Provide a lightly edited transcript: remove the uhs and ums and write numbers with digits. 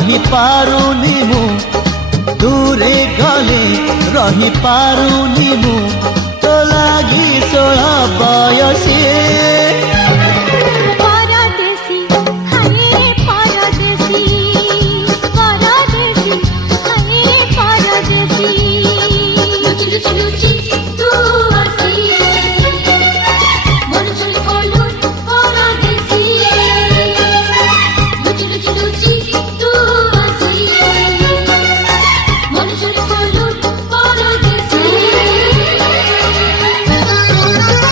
रही पारुनी मु दूरे गले रही पारुनी मु तो लागी 16 बयसी